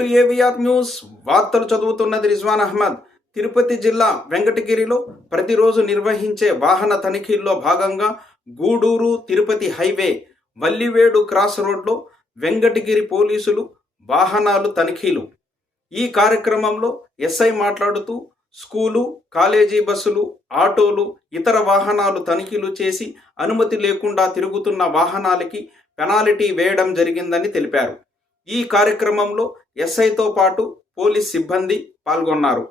To AVR news. వార్తలు చదువుతున్నది రిజ్వాన్ అహ్మద్. తిరుపతి జిల్లా వెంకటగిరిలో ప్రతిరోజు నిర్వహించే వాహన తనిఖీల్లో భాగంగా గూడూరు తిరుపతి హైవే వల్లివేడు క్రాస్ రోడ్లో వెంకటగిరి పోలీసులు వాహనాలు తనిఖీలు. ఈ కార్యక్రమంలో ఎస్ఐ మాట్లాడుతూ స్కూలు, కాలేజీ బస్సులు, ఆటోలు, ఇతర వాహనాలు తనిఖీలు చేసి అనుమతి లేకుండా తిరుగుతున్న వాహనాలకి పెనాల్టీ వేయడం జరిగిందని తెలిపారు. ఈ కార్యక్రమంలో ఎస్ఐతో పాటు పోలీస్ సిబ్బంది పాల్గొన్నారు.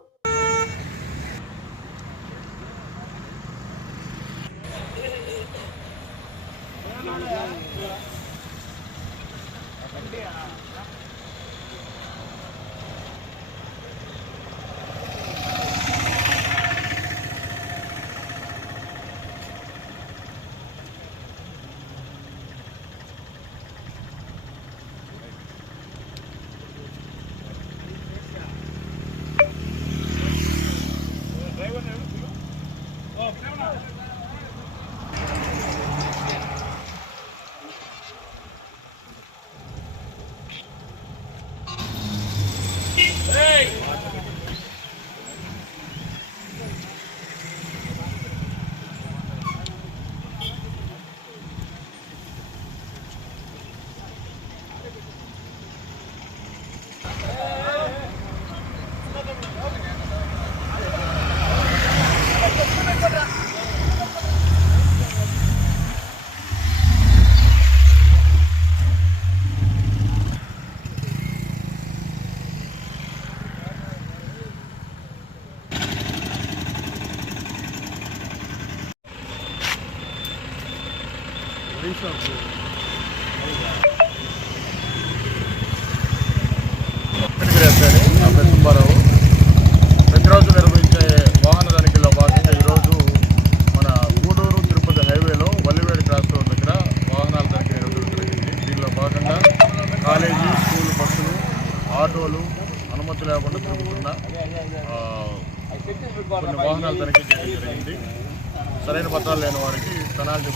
సుబ్బారావు. ప్రతిరోజు నిర్వహించే వాహన తనిఖీల్లో భాగంగా ఈరోజు మన గూడూరు తిరుపతి హైవేలో వల్లివేడు క్రాస్ రోడ్ దగ్గర వాహనాల తనిఖీ నిర్వహించడం జరిగింది. దీనిలో భాగంగా కాలేజీ, స్కూల్ బస్సులు, ఆటోలు అనుమతి లేకుండా తిరుగుతున్న కొన్ని వాహనాలు తనిఖీ చేయడం జరిగింది. సరైన పత్రాలు లేని వారికి పెనాల్టీ